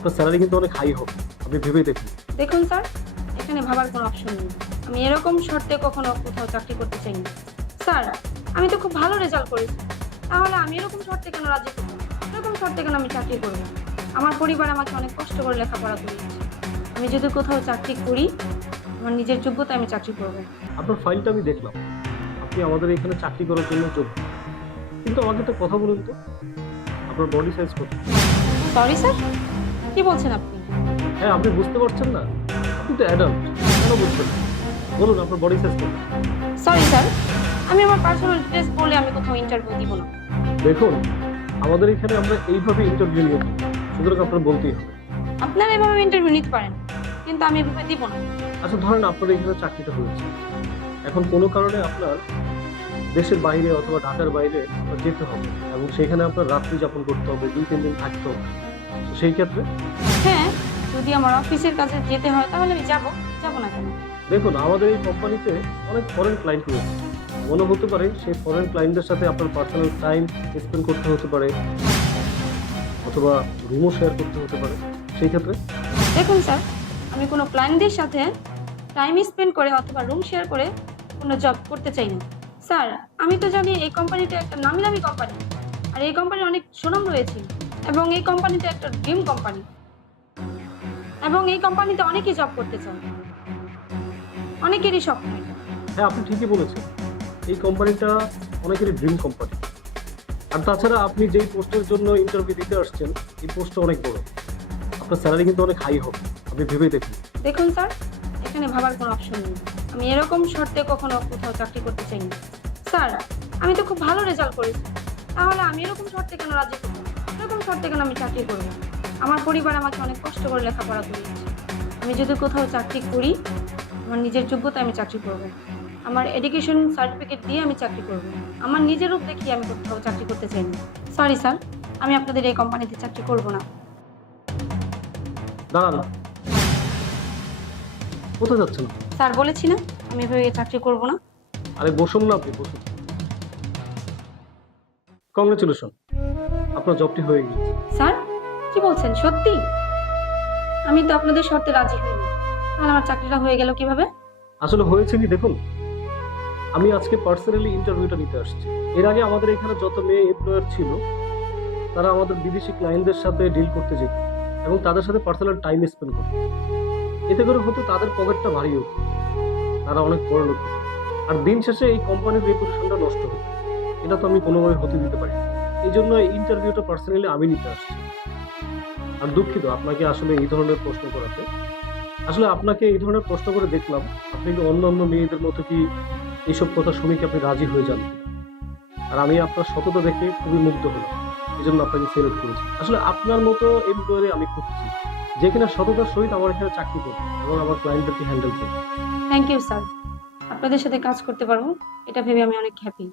আপনার স্যালারি কিন্তু অনেক হাই হবে, আপনি ভেবে দেখুন। দেখুন স্যার, এখানে ভাবার কোনো অপশন নেই। আমি এরকম শর্তে কখনো কোথাও চাকরি করতে চাই না। স্যার, আমি তো খুব ভালো রেজাল্ট করেছি, তাহলে আমি এরকম শর্তে কেন রাজি করব? এরকম শর্তে কেন আমি চাকরি করব? আমার পরিবার আমাকে অনেক কষ্ট করে লেখাপড়া করিয়েছে। আমি যদি কোথাও চাকরি করি, আমার নিজের যোগ্যতায় আমি চাকরি করব। আপনার ফাইলটা আমি দেখলাম, আপনি আমাদের এখানে চাকরি করার জন্য যোগ্য। কিন্তু আমাকে একটা কথা বলুন তো, আপনার বডি সাইজ কত? সরি স্যার, কি বলছেন আপনি? হ্যাঁ, আপনি বুঝতে পারছেন না? আপনি তো অ্যাডাল্ট, কেন বুঝছেন না? বলুন আপনার বডি সাইজ কত? সরি স্যার, আমি আমার পার্সোনাল ডিটেলস বলে আমি কোথাও ইন্টারভিউ দিব না। দেখুন, আমাদের এখানে আমরা এইভাবে ইন্টারভিউ নিয়ে থাকি, সুতরাং আপনার বলতেই হবে। আপনারা এভাবে ইন্টারভিউ নিতে পারেন, কিন্তু আমি এভাবে দিব না। আচ্ছা ধরেন আপনার এখানে চাকরিটা হয়েছে, এখন কোনো কারণে আপনার দেশের বাইরে অথবা ঢাকার বাইরে আপনার যেতে হবে এবং সেখানে আপনার রাত্রি যাপন করতে হবে, 2-3 দিন থাকতে হবে। তো সেই ক্ষেত্রে হ্যাঁ, যদি আমার অফিসের কাছে যেতে হয় তাহলে আমি যাব না কেন? দেখুন, আমাদের এই কোম্পানিতে অনেক ফরেন ক্লায়েন্ট রয়েছে। মনে হতে পারে সেই ফরেন ক্লায়েন্টদের সাথে আপনার পার্সোনাল টাইম স্পেন্ড করতে হতে পারে, অথবা রুমও শেয়ার করতে হতে পারে। সেই ক্ষেত্রে দেখুন স্যার, আমি কোনো ক্লায়েন্টদের সাথে টাইম স্পেন্ড করে অথবা রুম শেয়ার করে কোনো জব করতে চাই না। স্যার, আমি তো জানি এই কোম্পানিটা একটা নামি দামি কোম্পানি, আর এই কোম্পানির অনেক সুনাম রয়েছে, এবং এই কোম্পানিটা একটা ড্রিম কোম্পানি, এবং এই কোম্পানিতে অনেকেই জব করতে চান, অনেকেরই স্বপ্ন এটা। হ্যাঁ, আপনি ঠিকই বলেছেন, এই কোম্পানিটা অনেকেরই ড্রিম কোম্পানি। আর তাছাড়া আপনি যেই পোস্টের জন্য ইন্টারভিউ দিতে আসছেন, এই পোস্টটা অনেক বড়, আপনার স্যালারি কিন্তু অনেক হাই হবে, আপনি ভেবে দেখুন। দেখুন স্যার, এখানে ভাবার কোনো অপশন নেই। আমি এরকম শর্তে কখনো কোথাও চাকরি করতে চাই না। স্যার, আমি তো খুব ভালো রেজাল্ট করেছি, তাহলে আমি এরকম শর্তে কেন রাজি করব? এরকম শর্তে কেন আমি চাকরি করব? আমার পরিবার আমাকে অনেক কষ্ট করে লেখাপড়া করিয়েছে। আমি যদি কোথাও চাকরি করি, আমার নিজের যোগ্যতায় আমি চাকরি করব। আমার এডুকেশন সার্টিফিকেট দিয়ে আমি চাকরি করব। আমার নিজের রূপ দেখিয়ে আমি কোথাও চাকরি করতে চাই না। সরি স্যার, আমি আপনাদের এই কোম্পানিতে চাকরি করব না। দাঁড়ান, কোথায় যাচ্ছেন? স্যার, বলেছি না আমি এভাবে চাকরি করব না। আরে বসুন না, আপনি বসুন। কংগ্রেচুলেশন, আপনার জবটি হয়ে গেছে। স্যার, কি বলছেন? সত্যি? আমি তো আপনাদের শর্তে রাজি হইনি, তাহলে আমার চাকরিটা হয়ে গেল কিভাবে? আসলে হয়েছে কি দেখুন, আমি আজকে পার্সোনালি ইন্টারভিউটা নিতে আসছি। এর আগে আমাদের এখানে যত মেয়ে এমপ্লয়ার ছিল, তারা আমাদের বিদেশি ক্লায়েন্টদের সাথে ডিল করতে যেত এবং তাদের সাথে পার্সোনাল টাইম স্পেন্ড করত। এতে করে হতো তাদের পকেটটা ভারী হতো, তারা অনেক বড় লোক হতো। আর দিন শেষে এই কোম্পানির রেপুটেশনটা নষ্ট হতো। এটা তো আমি কোনোভাবে হতে দিতে পারি না। এই জন্য এই ইন্টারভিউটা পার্সোনালি আমি নিতে আসছি। আর দুঃখিত আপনাকে আসলে এই ধরনের প্রশ্ন করাতে। আসলে আপনাকে এই ধরনের প্রশ্ন করে দেখলাম, আপনি কি অন্যান্য মেয়েদের মতো কি এইসব কথা শুনে কি আপনি রাজি হয়ে যান কিনা? আর আমি আপনার সততা দেখে খুবই মুগ্ধ হলাম, এই জন্য আপনাকে সিলেক্ট করেছি। আসলে আপনার মতো এমপ্লয়ারে আমি খুঁজছি, যে কিনা সততার সহিত আমার এখানে চাকরি করবে এবং আমার ক্লায়েন্টদেরকে হ্যান্ডেল করবে। থ্যাংক ইউ স্যার, আপনাদের সাথে কাজ করতে পারবো এটা ভেবে আমি অনেক হ্যাপি।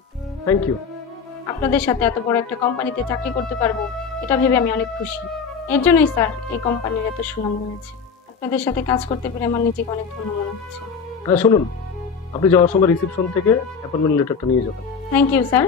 Thank you. আপনাদের সাথে এত বড় একটা কোম্পানিতে চাকরি করতে পারবো এটা ভেবে আমি অনেক খুশি। এর জন্যই স্যার এই কোম্পানির এত সুনাম রয়েছে। আপনাদের সাথে কাজ করতে পেরে আমার নিজেকে অনেক ধন্য মনে হচ্ছে। শুনুন, আপনি যাওয়ার সময় রিসেপশন থেকে অ্যাপয়েন্টমেন্ট লেটারটা নিয়ে যাবেন। Thank you sir.